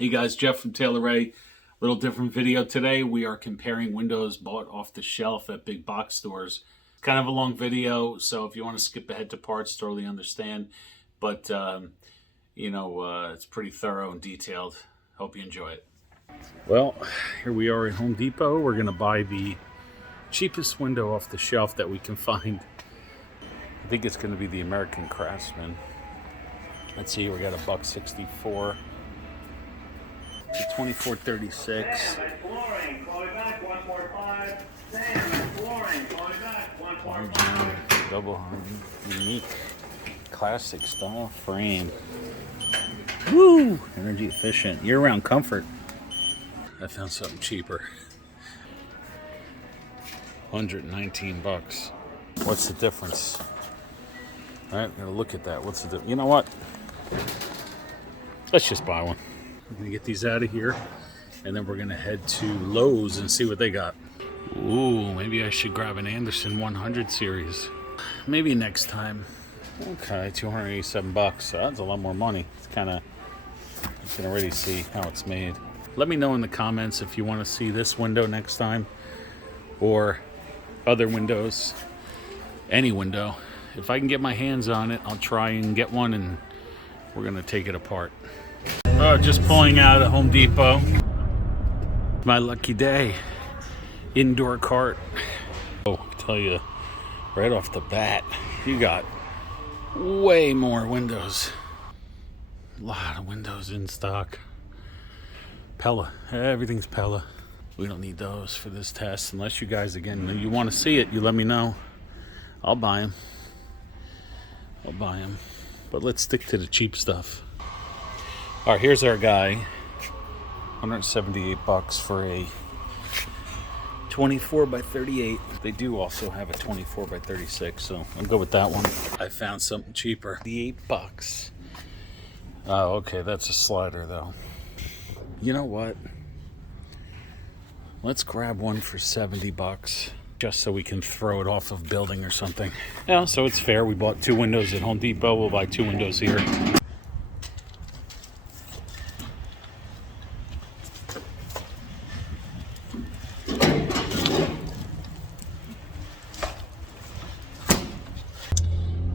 Hey guys, Jeff from Taylor Ray. Little different video today. We are comparing windows bought off the shelf at big box stores. Kind of a long video, so if you want to skip ahead to parts, totally understand. But it's pretty thorough and detailed. Hope you enjoy it. Well, here we are at Home Depot. We're gonna buy the cheapest window off the shelf that we can find. I think it's gonna be the American Craftsman. Let's see, we got $1.64. $24.36. Double hung, unique, classic style frame. Woo! Energy efficient, year-round comfort. I found something cheaper. $119. What's the difference? All right, gotta look at that. What's the difference? You know what? Let's just buy one. I'm gonna get these out of here, and then we're gonna head to Lowe's and see what they got. Ooh, maybe I should grab an Andersen 100 series. Maybe next time. Okay, $287. So that's a lot more money. It's kind of, you can already see how it's made. Let me know in the comments if you want to see this window next time, or other windows, any window. If I can get my hands on it, I'll try and get one, and we're gonna take it apart. Oh, just pulling out of Home Depot. My lucky day. Indoor cart. Oh, I tell you, right off the bat, you got way more windows. A lot of windows in stock. Pella. Everything's Pella. We don't need those for this test. Unless you guys, again, you want to see it, you let me know. I'll buy them. But let's stick to the cheap stuff. All right, here's our guy. $178 for a 24 by 38. They do also have a 24 by 36, so I'll go with that one. I found something cheaper. $88. Oh, okay, that's a slider though. You know what? Let's grab one for $70, just so we can throw it off of building or something. Yeah, so it's fair. We bought 2 windows at Home Depot. We'll buy 2 windows here.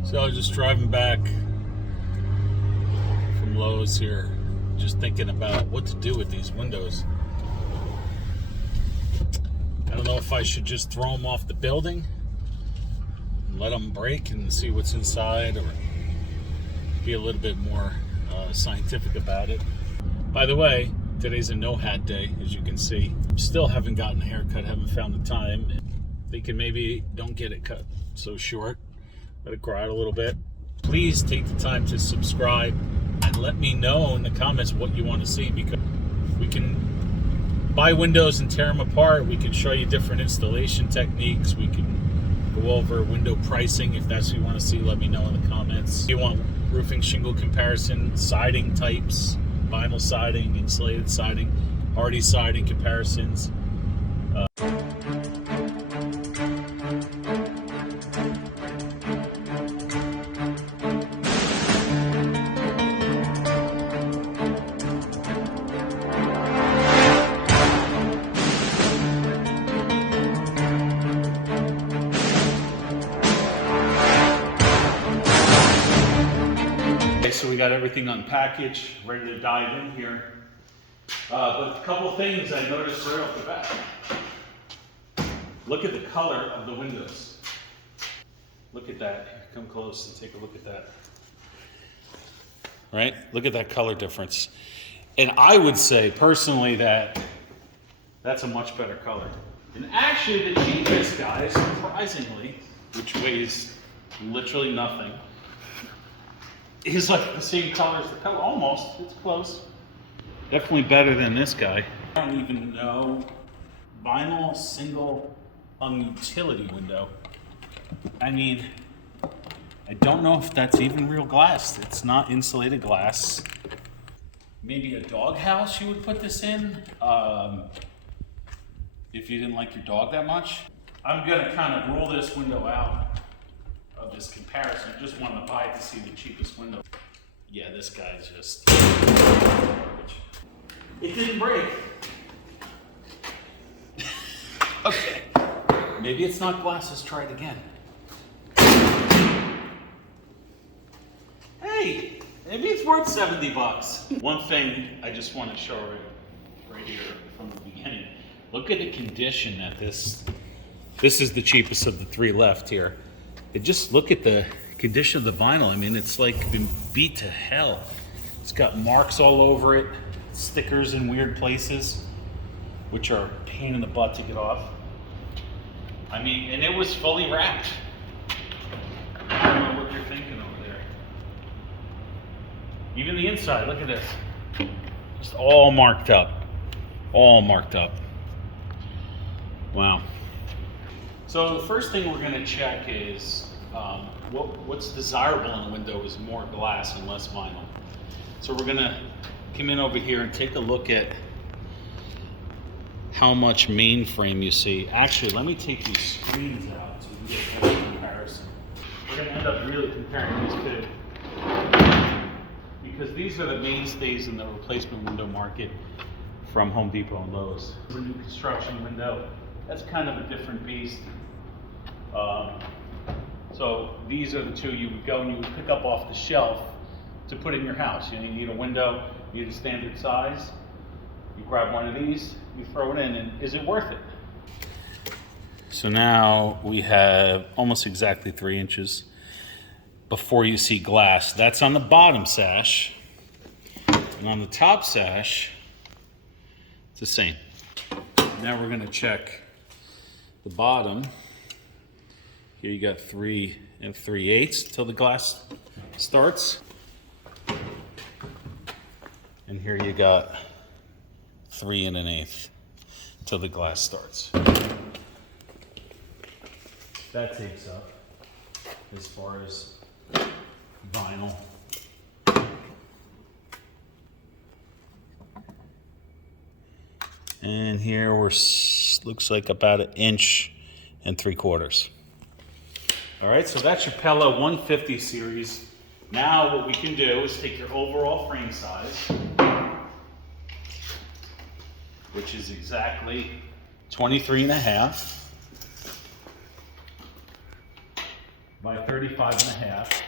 So I was just driving back from Lowe's here, just thinking about what to do with these windows. I don't know if I should just throw them off the building and let them break and see what's inside, or be a little bit more scientific about it. By the way, today's a no hat day, as you can see. Still haven't gotten a haircut, haven't found the time. Thinking maybe don't get it cut so short. Let it grow out a little bit. Please take the time to subscribe and let me know in the comments what you want to see, because we can buy windows and tear them apart. We can show you different installation techniques. We can go over window pricing. If that's what you want to see, let me know in the comments. If you want roofing shingle comparison, siding types, vinyl siding, insulated siding, hardy siding comparisons. So we got everything unpackaged, ready to dive in here. But a couple things I noticed right off the bat. Look at the color of the windows. Look at that. Come close and take a look at that. Right? Look at that color difference. And I would say personally that that's a much better color. And actually the cheapest, guys, surprisingly, which weighs literally nothing, is like the same color as the color. Almost. It's close. Definitely better than this guy. I don't even know. Vinyl single hung utility window. I mean, I don't know if that's even real glass. It's not insulated glass. Maybe a doghouse you would put this in, if you didn't like your dog that much. I'm gonna kind of rule this window out of this comparison. I just wanted to buy it to see the cheapest window. Yeah, this guy's just garbage. It didn't break. Okay. Maybe it's not glass. Let's try it again. Hey, maybe it's worth 70 bucks. One thing I just want to show right here from the beginning. Look at the condition that this is the cheapest of the three left here. Just look at the condition of the vinyl. I mean, it's like been beat to hell. It's got marks all over it, stickers in weird places, which are a pain in the butt to get off. I mean, and it was fully wrapped. I don't know what you're thinking over there. Even the inside, look at this. Just all marked up. All marked up. Wow. So the first thing we're going to check is what's desirable in a window is more glass and less vinyl. So we're going to come in over here and take a look at how much mainframe you see. Actually, let me take these screens out so we can get a better comparison. We're going to end up really comparing these two, because these are the mainstays in the replacement window market from Home Depot and Lowe's. The new construction window, that's kind of a different beast. So these are the two you would go and you would pick up off the shelf to put in your house. You need a window, you need a standard size. You grab one of these, you throw it in, and is it worth it? So now we have almost exactly 3 inches before you see glass. That's on the bottom sash. And on the top sash, it's the same. Now we're gonna check the bottom. Here you got 3 3/8 till the glass starts. And here you got 3 1/8 till the glass starts. That takes up as far as vinyl. And here looks like about 1 3/4 inches. All right, so that's your Pella 150 series. Now what we can do is take your overall frame size, which is exactly 23.5 by 35.5.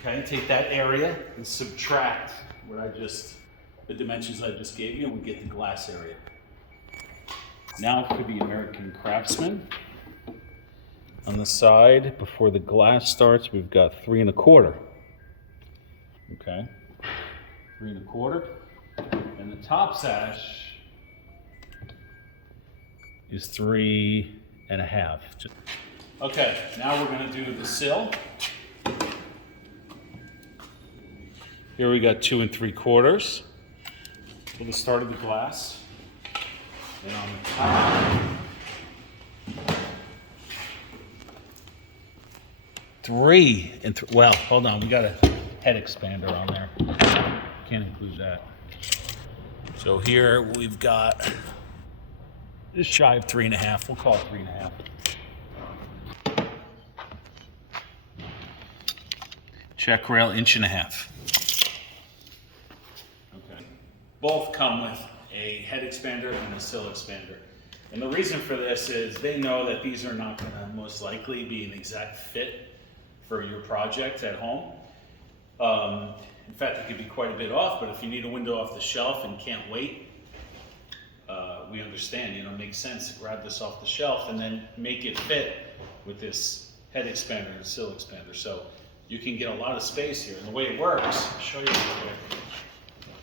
Okay, take that area and subtract the dimensions I just gave you, and we get the glass area. Now for the American Craftsman. On the side, before the glass starts, we've got 3 1/4. Okay, 3 1/4. And the top sash is 3 1/2. Okay, now we're going to do the sill. Here we got 2 3/4 for the start of the glass. And on the top, 3 well, hold on, we got a head expander on there. Can't include that. So here we've got just shy of 3 1/2. We'll call it 3 1/2. Check rail 1 1/2 inches. Okay. Both come with a head expander and a sill expander. And the reason for this is they know that these are not going to most likely be an exact fit for your project at home. In fact, it could be quite a bit off, but if you need a window off the shelf and can't wait, we understand, it makes sense to grab this off the shelf and then make it fit with this head expander and sill expander. So you can get a lot of space here. And the way it works, I'll show you real quick.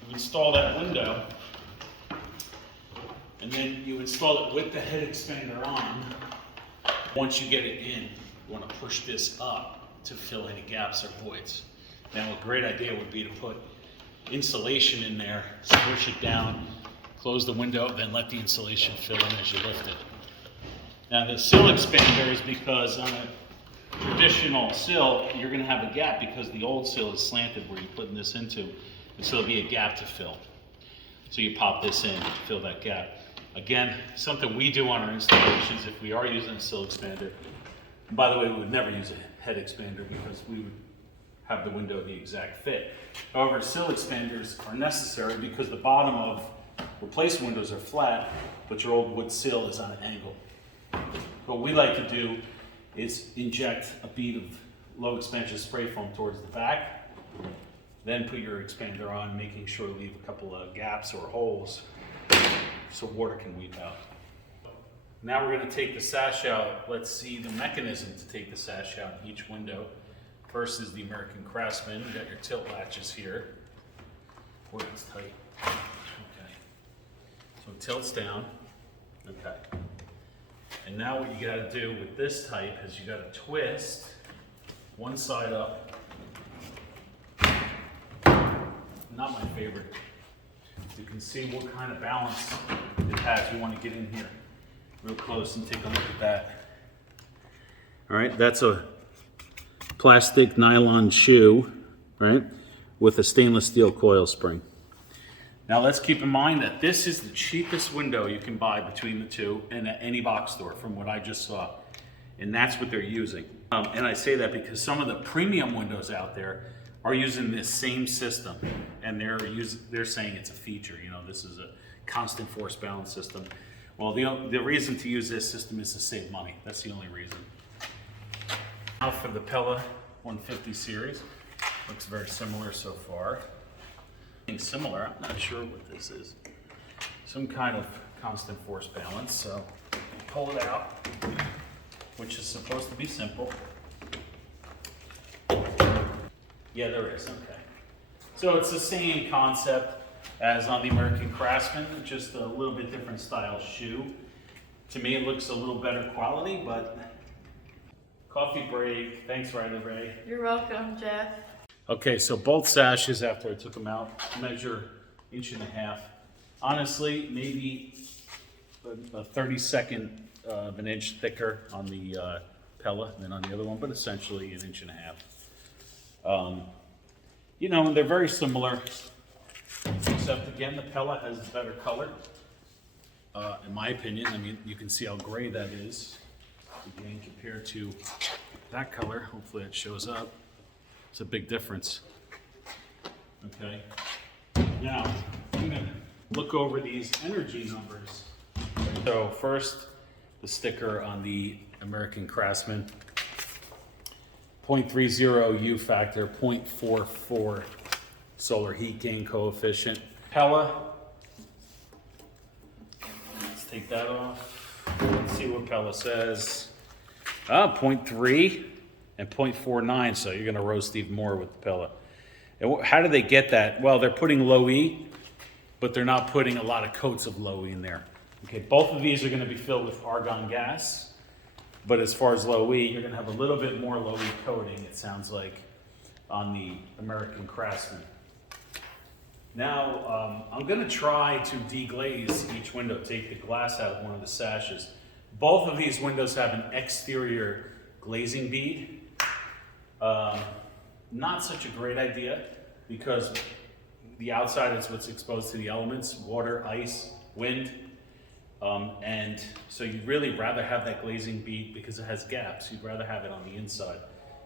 You install that window, and then you install it with the head expander on. Once you get it in, you want to push this up to fill any gaps or voids. Now a great idea would be to put insulation in there, push it down, close the window, then let the insulation fill in as you lift it. Now the sill expander is because on a traditional sill, you're going to have a gap because the old sill is slanted where you're putting this into, and so there'll be a gap to fill. So you pop this in to fill that gap. Again, something we do on our installations if we are using a sill expander. And by the way, we would never use a head expander because we would have the window the exact fit. However, sill expanders are necessary because the bottom of replacement windows are flat, but your old wood sill is on an angle. What we like to do is inject a bead of low expansion spray foam towards the back, then put your expander on, making sure to leave a couple of gaps or holes so water can weep out. Now we're going to take the sash out. Let's see the mechanism to take the sash out in each window. First is the American Craftsman. You got your tilt latches here. Boy, it's tight. Okay. So it tilts down. Okay. And now what you got to do with this type is you got to twist one side up. Not my favorite. You can see what kind of balance it has. You want to get in here real close and take a look at that. All right, that's a plastic nylon shoe, right, with a stainless steel coil spring. Now let's keep in mind that this is the cheapest window you can buy between the two in any box store from what I just saw. And that's what they're using. And I say that because some of the premium windows out there are using this same system, and they're saying it's a feature. You know, this is a constant force balance system. Well, the reason to use this system is to save money. That's the only reason. Now for the Pella 150 series. Looks very similar so far. Similar, I'm not sure what this is. Some kind of constant force balance. So pull it out, which is supposed to be simple. Yeah, there is, okay. So it's the same concept as on the American Craftsman, just a little bit different style shoe. To me, it looks a little better quality, but coffee break. Thanks, Ray. You're welcome, Jeff. Okay, so both sashes, after I took them out, measure 1.5 inches. Honestly, maybe a 32nd of an inch thicker on the Pella than on the other one, but essentially 1.5 inches. You know, they're very similar, except again, the Pella has a better color. In my opinion, I mean, you can see how gray that is, again, compared to that color. Hopefully it shows up. It's a big difference. Okay. Now, I'm gonna look over these energy numbers. So first, the sticker on the American Craftsman. 0.30 U factor, 0.44 solar heat gain coefficient. Pella, let's take that off. Let's see what Pella says. 0.3 and 0.49, so you're gonna roast even more with the Pella. And how do they get that? Well, they're putting low E, but they're not putting a lot of coats of low E in there. Okay, both of these are gonna be filled with argon gas. But as far as low E, you're going to have a little bit more low E coating, it sounds like, on the American Craftsman. Now, I'm going to try to deglaze each window, take the glass out of one of the sashes. Both of these windows have an exterior glazing bead. Not such a great idea because the outside is what's exposed to the elements, water, ice, wind. And so you'd really rather have that glazing bead because it has gaps. You'd rather have it on the inside.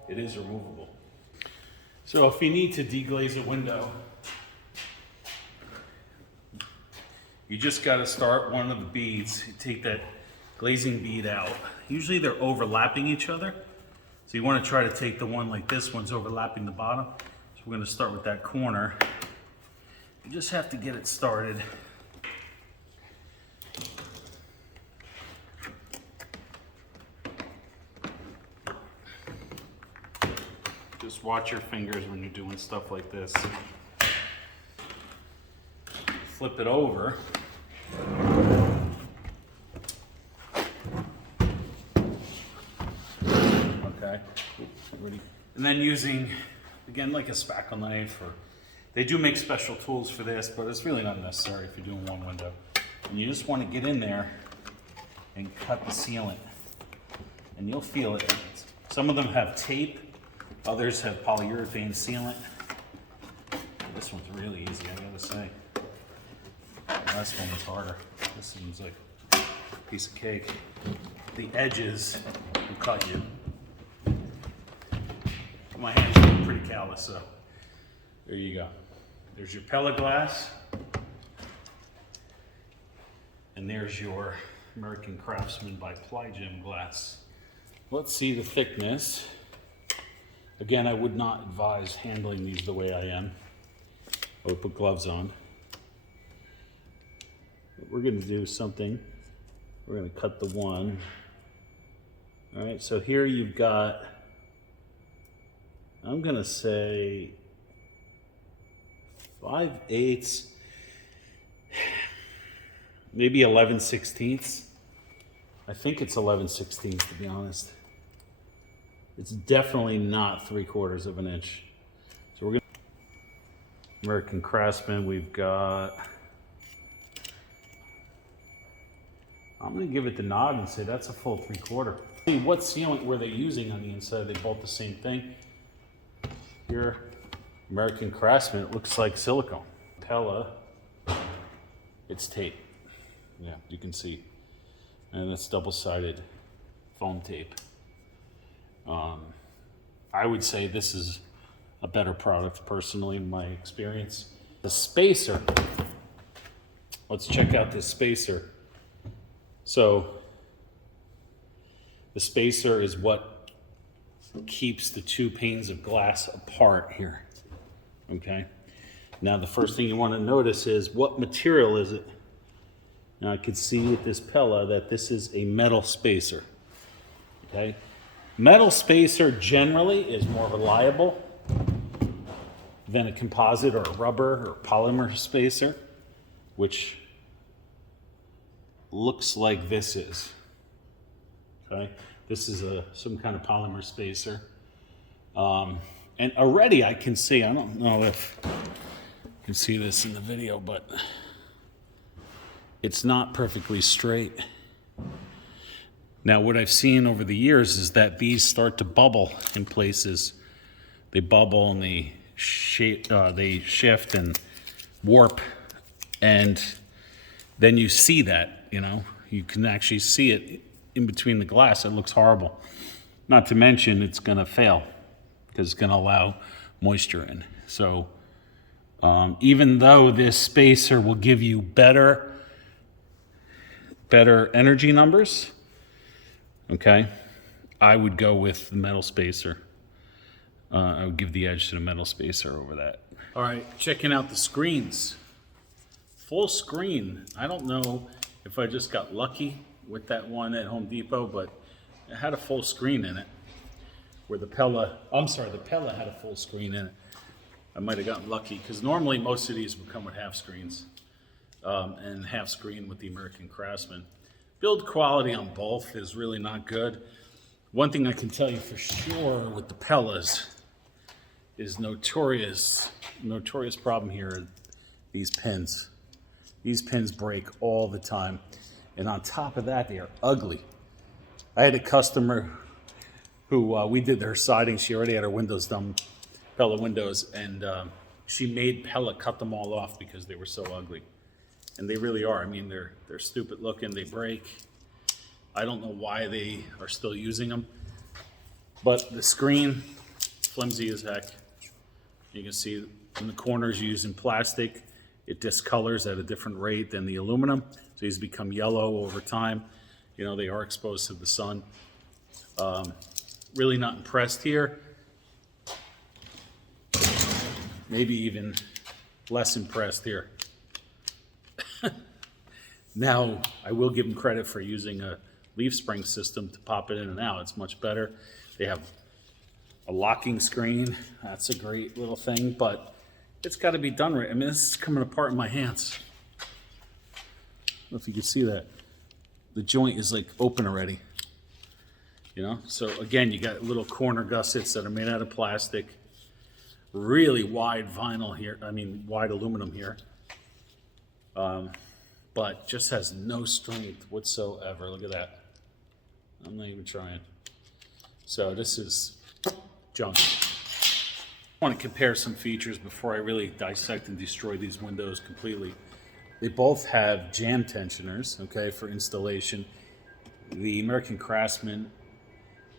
It is removable. So if you need to deglaze a window, you just got to start one of the beads. You take that glazing bead out. Usually they're overlapping each other. So you want to try to take the one like this one's overlapping the bottom. So we're going to start with that corner. You just have to get it started. Just watch your fingers when you're doing stuff like this. Flip it over. Okay. And then using, again, like a spackle knife, or they do make special tools for this, but it's really not necessary if you're doing one window. And you just want to get in there and cut the sealant. And you'll feel it. Some of them have tape. Others have polyurethane sealant. This one's really easy, I gotta say. The last one was harder. This seems like a piece of cake. The edges will cut you. My hands pretty callous, so there you go. There's your Pella glass. And there's your American Craftsman by Plygem glass. Let's see the thickness. Again, I would not advise handling these the way I am. I would put gloves on. But we're gonna do something. We're gonna cut the one. All right, so here you've got, I'm gonna say 5/8, maybe 11/16. I think it's 11/16 to be honest. It's definitely not 3/4 of an inch. So we're gonna, American Craftsman, we've got, I'm gonna give it the nod and say that's a full 3/4. See, what sealant were they using on the inside? They both the same thing. Here, American Craftsman, it looks like silicone. Pella, it's tape. Yeah, you can see. And it's double-sided foam tape. I would say this is a better product, personally, in my experience. The spacer. Let's check out this spacer. So, the spacer is what keeps the two panes of glass apart here. Okay? Now, the first thing you want to notice is what material is it? Now, I can see at this Pella that this is a metal spacer. Okay? Metal spacer generally is more reliable than a composite or a rubber or polymer spacer, which looks like this is. Okay, this is some kind of polymer spacer, and already I can see. I don't know if you can see this in the video, but it's not perfectly straight. Now, what I've seen over the years is that these start to bubble in places. They bubble and they shift and warp, and then you see that, you know, you can actually see it in between the glass. It looks horrible. Not to mention it's going to fail because it's going to allow moisture in. So even though this spacer will give you better energy numbers, okay, I would go with the metal spacer. I would give the edge to the metal spacer over that. All right, checking out the screens. Full screen. I don't know if I just got lucky with that one at Home Depot, but it had a full screen in it. Where the Pella had a full screen in it. I might have gotten lucky because normally most of these would come with half screens, and half screen with the American Craftsman. Build quality on both is really not good. One thing I can tell you for sure with the Pellas is notorious problem here are these pins. These pins break all the time. And on top of that, they are ugly. I had a customer who we did their siding. She already had her windows done, Pella windows, and she made Pella cut them all off because they were so ugly. And they really are. I mean, they're stupid looking. They break. I don't know why they are still using them. But the screen, flimsy as heck. You can see in the corners using plastic. It discolors at a different rate than the aluminum. So these become yellow over time. You know, they are exposed to the sun. Really not impressed here. Maybe even less impressed here. Now, I will give them credit for using a leaf spring system to pop it in and out. It's much better. They have a locking screen. That's a great little thing, but it's got to be done right. I mean, this is coming apart in my hands. I don't know if you can see that. The joint is like open already. You know, so again, you got little corner gussets that are made out of plastic. Really wide vinyl here. I mean, wide aluminum here. But just has no strength whatsoever. Look at that. I'm not even trying. So this is junk. I want to compare some features before I really dissect and destroy these windows completely. They both have jam tensioners, okay, for installation. The American Craftsman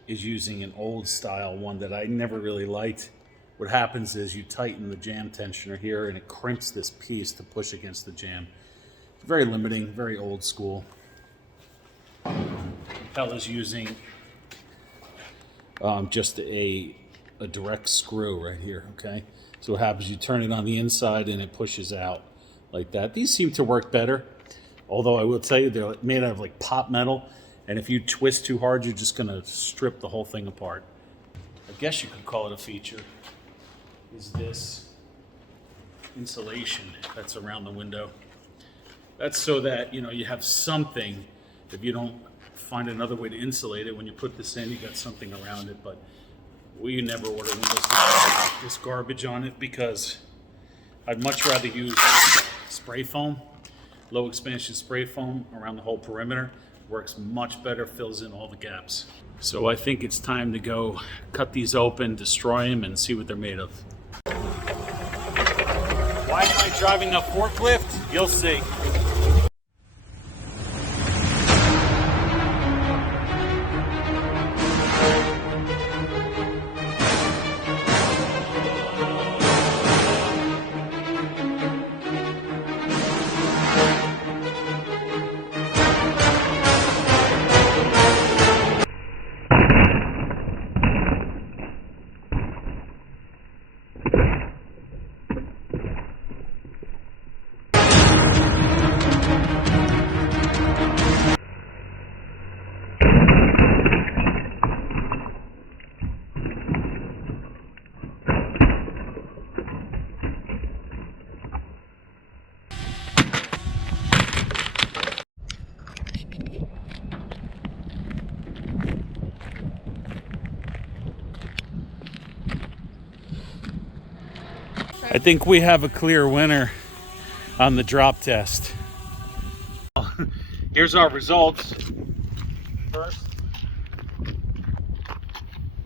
is using an old style one that I never really liked. what happens is you tighten the jam tensioner here and it crimps this piece to push against the jam. It's very limiting, very old school. Pella's using just a direct screw right here, okay? So what happens, you turn it on the inside and it pushes out like that. These seem to work better, although I will tell you they're made out of like pot metal, and if you twist too hard, you're just gonna strip the whole thing apart. I guess you could call it a feature, is this insulation that's around the window. That's so that, you know, you have something, if you don't find another way to insulate it, when you put this in, you got something around it. But we never order windows with this garbage on it, because I'd much rather use spray foam, low expansion spray foam around the whole perimeter. Works much better, fills in all the gaps. So I think it's time to go cut these open, destroy them, and see what they're made of. Why am I driving a forklift? You'll see. I think we have a clear winner on the drop test. Here's our results. First,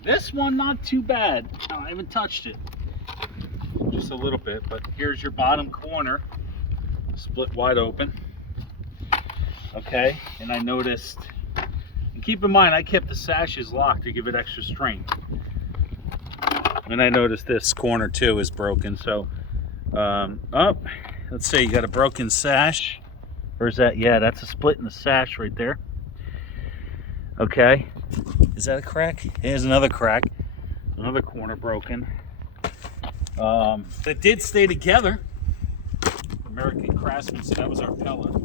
this one not too bad. I haven't touched it, just a little bit, but here's your bottom corner, split wide open. Okay, and I noticed, and keep in mind I kept the sashes locked to give it extra strength. And I noticed this corner too is broken. So, let's say you got a broken sash. Where's that? Yeah, that's a split in the sash right there. Okay. Is that a crack? Here's another crack. Another corner broken. That did stay together. American craftsmanship. That was our Pella.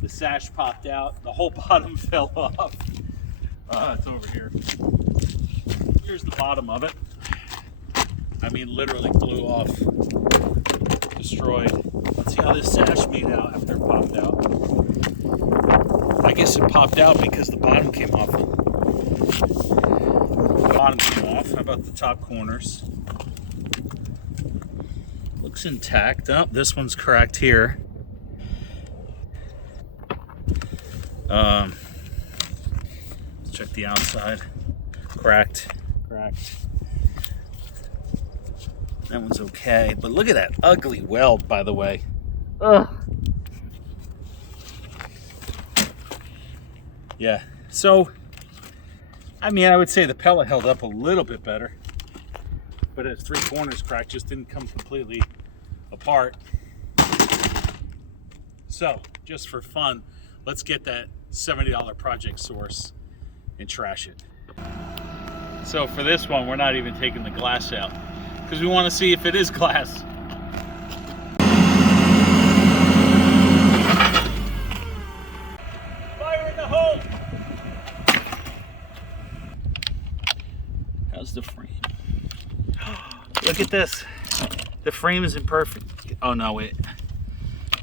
The sash popped out. The whole bottom fell off. It's over here. Here's the bottom of it. I mean, literally blew off, destroyed. Let's see how this sash made out after it popped out. I guess it popped out because the bottom came off. The bottom came off. How about the top corners? Looks intact. Oh, this one's cracked here. Let's check the outside. Cracked. That one's okay, but look at that ugly weld, by the way. Ugh. Yeah, so, I mean, I would say the Pella held up a little bit better, but its three corners cracked, just didn't come completely apart. So, just for fun, let's get that $70 project source and trash it. So for this one, we're not even taking the glass out, because we want to see if it is glass. Fire in the hole! How's the frame? Look at this. The frame isn't perfect. Oh no, wait.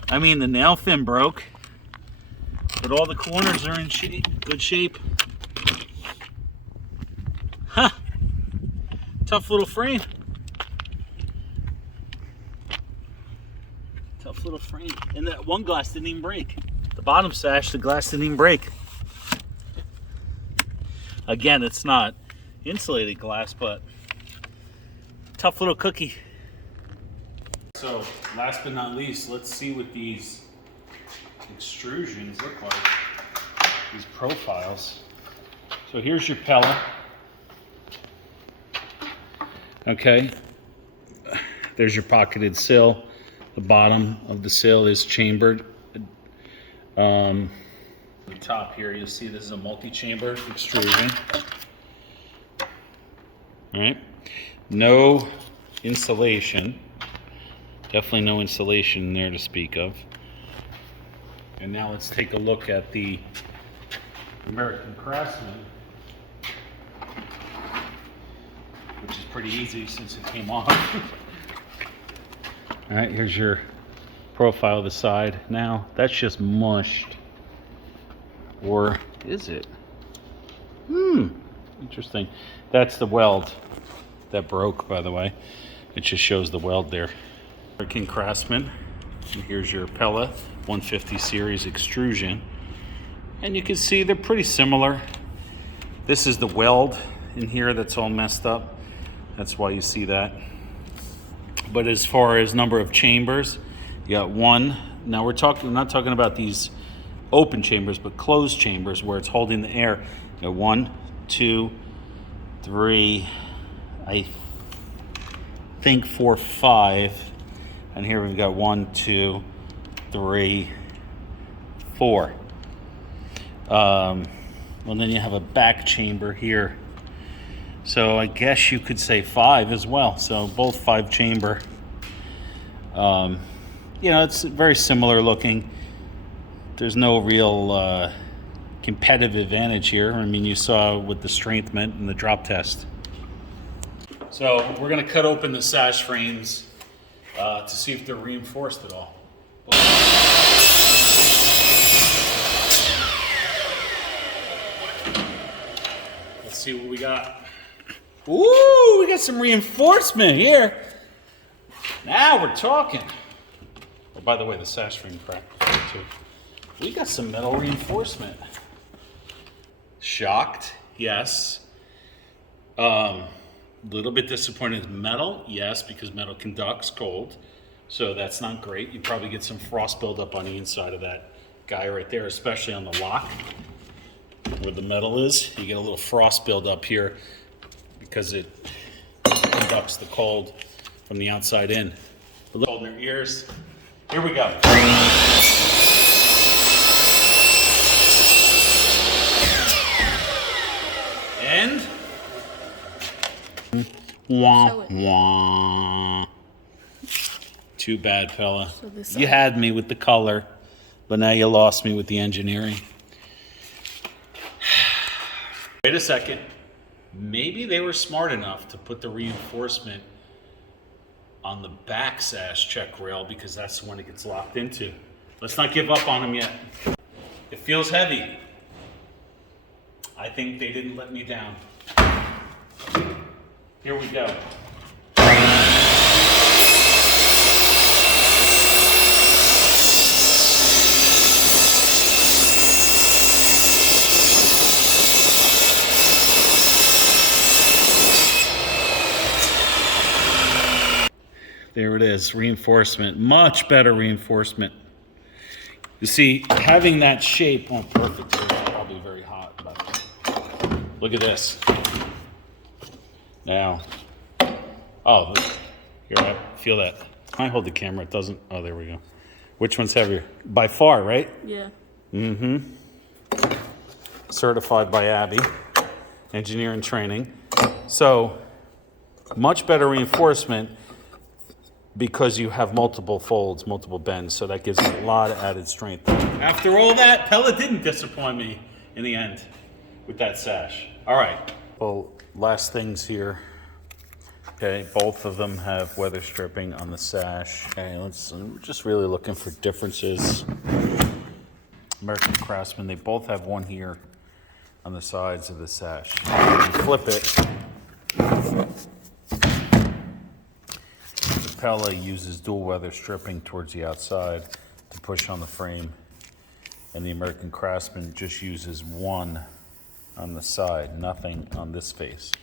I mean, the nail fin broke, but all the corners are in good shape. Huh. Tough little frame. Tough little frame. And that one glass didn't even break. The bottom sash, the glass didn't even break. Again, it's not insulated glass, but tough little cookie. So, last but not least, let's see what these extrusions look like. These profiles. So here's your Pella. Okay, There's your pocketed sill. The bottom of the sill is chambered. The top here, you'll see this is a multi-chamber extrusion. All right, no insulation. Definitely no insulation there to speak of. And now let's take a look at the American Craftsman, which is pretty easy since it came off. All right, here's your profile of the side. Now, that's just mushed. Or is it? Interesting. That's the weld that broke, by the way. It just shows the weld there. American Craftsman. And here's your Pella 150 series extrusion. And you can see they're pretty similar. This is the weld in here that's all messed up. That's why you see that. But as far as number of chambers, you got one. Now we're not talking about these open chambers, but closed chambers where it's holding the air. You got 1, 2, 3, I think 4, 5. And here we've got 1, 2, 3, 4. Well, then you have a back chamber here. So I guess you could say 5 as well. So both 5 chamber. You know, it's very similar looking. There's no real competitive advantage here. I mean, you saw with the strength meant and the drop test. So we're gonna cut open the sash frames to see if they're reinforced at all. Let's see what we got. Ooh, we got some reinforcement here. Now we're talking. Oh, by the way, the sash frame cracked before too. We got some metal reinforcement. Shocked, yes. Little bit disappointed in metal, yes, because metal conducts cold. So that's not great. You probably get some frost buildup on the inside of that guy right there, especially on the lock where the metal is. You get a little frost buildup here because it conducts the cold from the outside in. A little cold in their ears. Here we go. And wah wah. Too bad, Pella. So you had me with the color, but now you lost me with the engineering. Wait a second. Maybe they were smart enough to put the reinforcement on the back sash check rail because that's the one it gets locked into. Let's not give up on them yet. It feels heavy. I think they didn't let me down. Here we go. There it is, reinforcement, much better reinforcement. You see, having that shape, oh, perfect, it's probably very hot, but look at this. Now, oh, look, here, I feel that. I hold the camera, it doesn't, oh, there we go. Which one's heavier? By far, right? Yeah. Certified by Abby, engineering training. So, much better reinforcement because you have multiple folds, multiple bends, so that gives it a lot of added strength. After all that, Pella didn't disappoint me in the end with that sash. All right, well, last things here. Okay, both of them have weather stripping on the sash. Okay, we're just really looking for differences. American Craftsman, they both have one here on the sides of the sash. When you flip it, Pella uses dual weather stripping towards the outside to push on the frame, and the American Craftsman just uses one on the side, nothing on this face.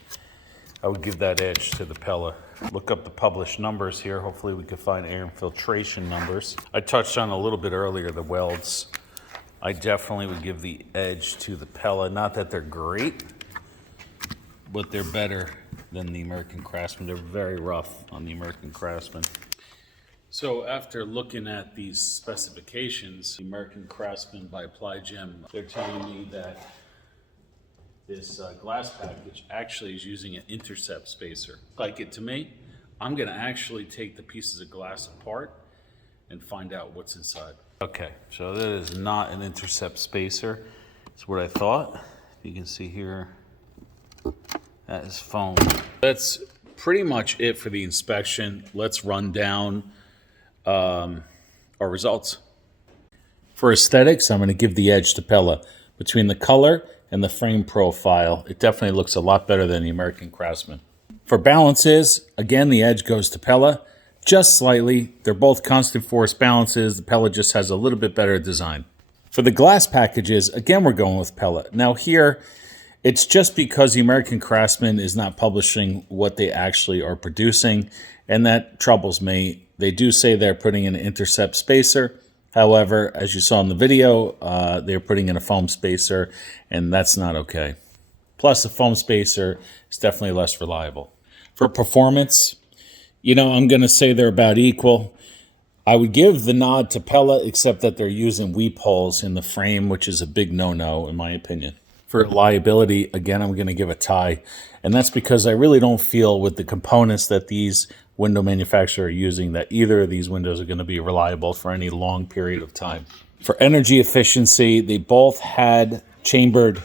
I would give that edge to the Pella. Look up the published numbers here. Hopefully we can find air infiltration numbers. I touched on a little bit earlier the welds. I definitely would give the edge to the Pella. Not that they're great, but they're better than the American Craftsman. They're very rough on the American Craftsman. So after looking at these specifications, the American Craftsman by Applied Gem, they're telling me that this glass package actually is using an intercept spacer. Like it to me, I'm gonna actually take the pieces of glass apart and find out what's inside. Okay, so that is not an intercept spacer. It's what I thought. You can see here, that is foam. That's pretty much it for the inspection. Let's run down our results. For aesthetics, I'm going to give the edge to Pella. Between the color and the frame profile, it definitely looks a lot better than the American Craftsman. For balances, again, the edge goes to Pella, just slightly. They're both constant force balances. The Pella just has a little bit better design. For the glass packages, again, we're going with Pella. Now here, it's just because the American Craftsman is not publishing what they actually are producing, and that troubles me. They do say they're putting in an intercept spacer. However, as you saw in the video, they're putting in a foam spacer, and that's not okay. Plus, the foam spacer is definitely less reliable. For performance, you know, I'm going to say they're about equal. I would give the nod to Pella, except that they're using weep holes in the frame, which is a big no-no, in my opinion. For reliability, again, I'm going to give a tie. And that's because I really don't feel with the components that these window manufacturers are using that either of these windows are going to be reliable for any long period of time. For energy efficiency, they both had chambered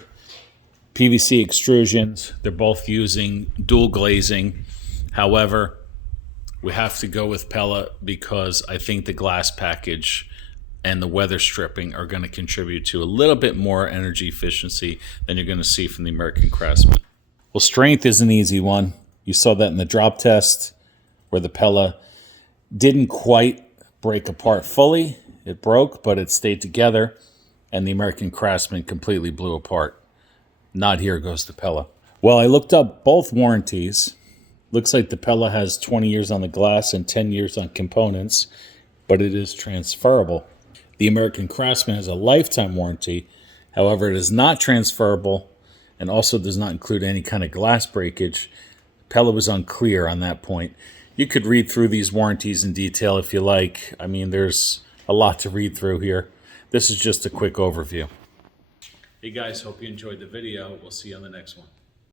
PVC extrusions. They're both using dual glazing. However, we have to go with Pella because I think the glass package and the weather stripping are going to contribute to a little bit more energy efficiency than you're going to see from the American Craftsman. Well, strength is an easy one. You saw that in the drop test where the Pella didn't quite break apart fully. It broke, but it stayed together, and the American Craftsman completely blew apart. Nod here goes to Pella. Well, I looked up both warranties. Looks like the Pella has 20 years on the glass and 10 years on components, but it is transferable. The American Craftsman has a lifetime warranty. However, it is not transferable and also does not include any kind of glass breakage. Pella was unclear on that point. You could read through these warranties in detail if you like. I mean, there's a lot to read through here. This is just a quick overview. Hey guys, hope you enjoyed the video. We'll see you on the next one.